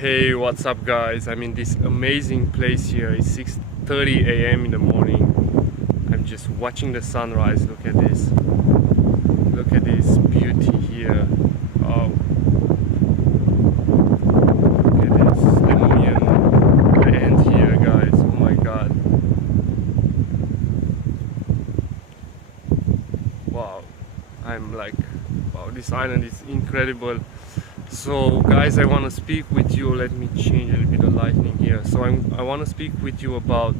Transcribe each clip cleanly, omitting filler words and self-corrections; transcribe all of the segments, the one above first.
Hey, what's up guys? I'm in this amazing place here. It's 6:30 a.m. in the morning. I'm just watching the sunrise. Look at this. Look at this beauty here. Oh. Look at this Lemurian land here, guys. Oh my god. Wow. I'm like, wow, this island is incredible. So guys, I want to speak with you. Let me change a little bit of lighting here. So I want to speak with you about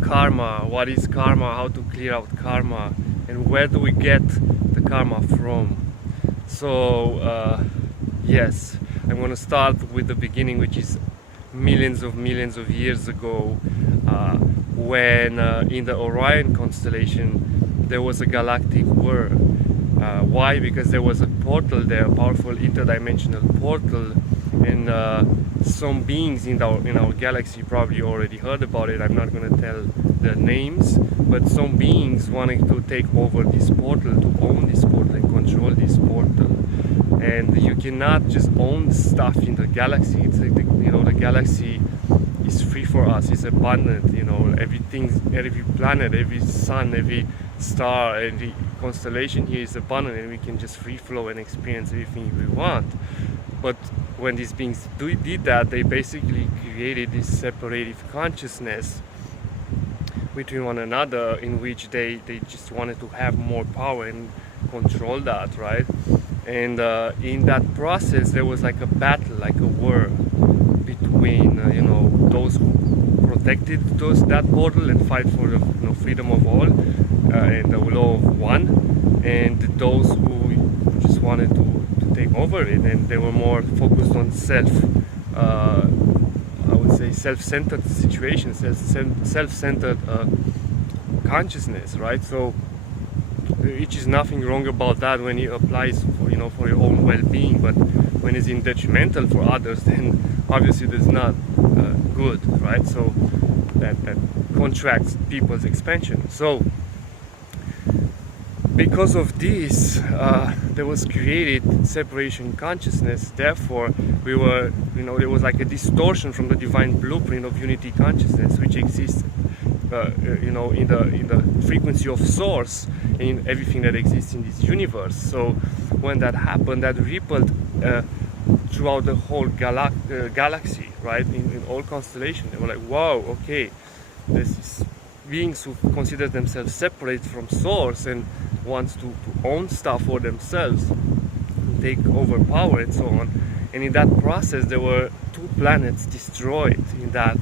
karma. What is karma? How to clear out karma, and where do we get the karma from? So yes, I'm going to start with the beginning, which is millions of years ago, when in the Orion constellation there was a galactic war. Why? Because there was a portal there, a powerful interdimensional portal, and some beings in our galaxy probably already heard about it. I'm not going to tell their names, but some beings wanting to take over this portal, to own this portal and control this portal. And you cannot just own stuff in the galaxy. It's like the galaxy is free for us. It's abundant. Every planet, every sun, every star, every constellation here is abundant, and we can just free flow and experience everything we want. But when these beings did that, they basically created this separative consciousness between one another, in which they just wanted to have more power and control that, right? And in that process there was like a battle, like a war between those who protected that portal and fight for the freedom of all and the law of one, and those who just wanted to take over it, and they were more focused on self-centered situations, self-centered consciousness, right? So which is nothing wrong about that when it applies for your own well-being, but when it's detrimental for others, then obviously there's not good, right? So that contracts people's expansion. So because of this, there was created separation consciousness. Therefore, there was like a distortion from the divine blueprint of unity consciousness, which exists, in the frequency of source in everything that exists in this universe. So when that happened, that rippled throughout the whole galaxy, right? In all constellations, they were like, wow, okay, this is beings who consider themselves separate from source and wants to own stuff for themselves, take over power and so on. And in that process there were 2 planets destroyed in that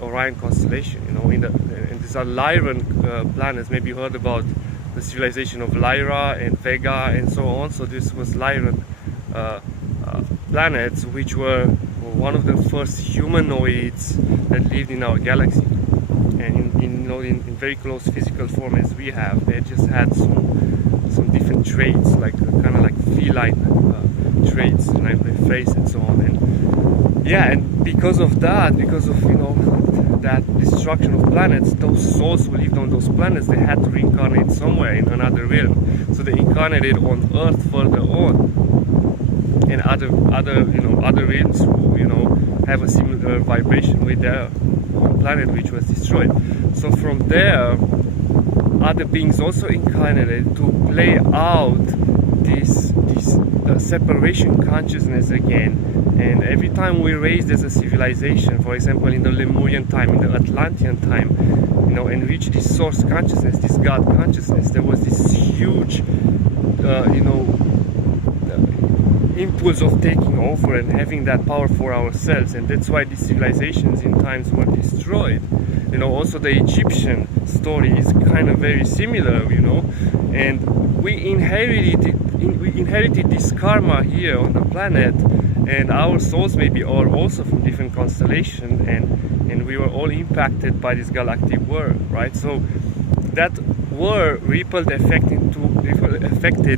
Orion constellation, and these are Lyran planets. Maybe you heard about the civilization of Lyra and Vega and so on. So this was Lyran planets, which were one of the first humanoids that lived in our galaxy, and in very close physical form as we have. They just had some different traits, like kind of like feline traits, like their face and so on. And yeah, and because of that destruction of planets, those souls who lived on those planets, they had to reincarnate somewhere in another realm. So they incarnated on Earth further on, and other realms who have a similar vibration with their planet which was destroyed. So from there, other beings also incarnated to play out this separation consciousness again. And every time we raised as a civilization, for example in the Lemurian time, in the Atlantean time, and reached this source consciousness, this God consciousness, there was this huge impulse of taking over and having that power for ourselves. And that's why these civilizations in times were destroyed. Also the Egyptian story is kind of very similar, and we inherited this karma here on the planet, and our souls maybe are also from different constellations, and we were all impacted by this galactic war, right? So that war rippled affected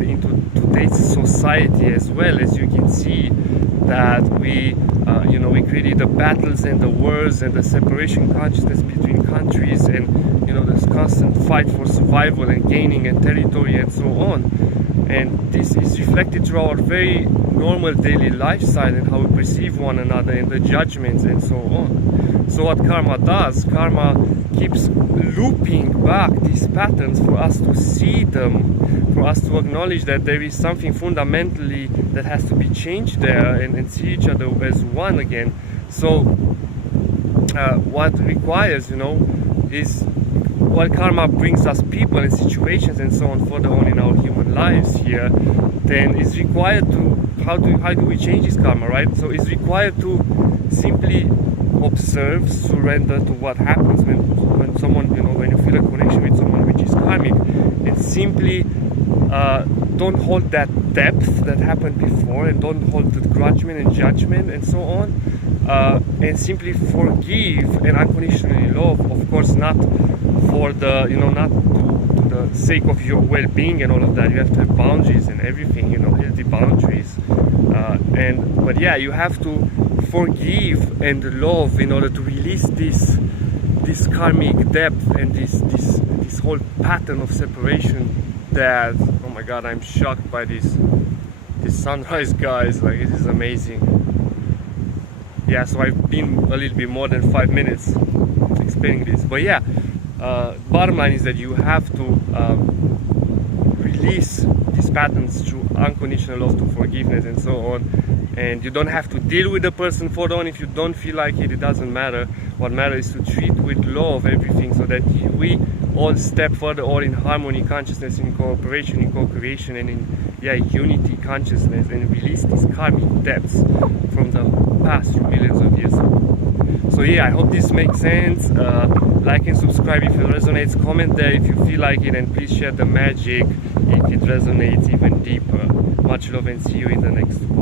into today's society as well. As you can see, that we we created the battles and the wars and the separation consciousness between countries, and this constant fight for survival and gaining and territory and so on. And this is reflected through our very normal daily lifestyle and how we perceive one another and the judgments and so on. So what karma does, karma keeps looping back these patterns for us to see them, for us to acknowledge that there is something fundamentally that has to be changed there, and see each other as one again. So what requires, is, while karma brings us people and situations and so on further on in our human lives here, then it's required to, how do we change this karma, right? So it's required to simply observe, surrender to what happens when someone, when you feel a connection with someone which is karmic, and simply don't hold that depth that happened before, and don't hold the grudgment and judgment and so on, and simply forgive and unconditionally love. Of course, not for the, not to the sake of your well-being and all of that. You have to have boundaries and everything, healthy boundaries. But yeah, you have to forgive and love in order to release this karmic depth and this whole pattern of separation that, oh my god, I'm shocked by this sunrise, guys. Like, it is amazing. Yeah, so I've been a little bit more than 5 minutes explaining this, but yeah, bottom line is that you have to release these patterns through unconditional love, to forgiveness and so on. And you don't have to deal with the person further on if you don't feel like it. It doesn't matter. What matters is to treat with love everything, so that we all step further on in harmony, consciousness, in cooperation, in co-creation, and in unity consciousness, and release these karmic depths from the past through millions of years. So yeah, I hope this makes sense. Like and subscribe if it resonates, comment there if you feel like it, and please share the magic if it resonates even deeper. Much love, and see you in the next one.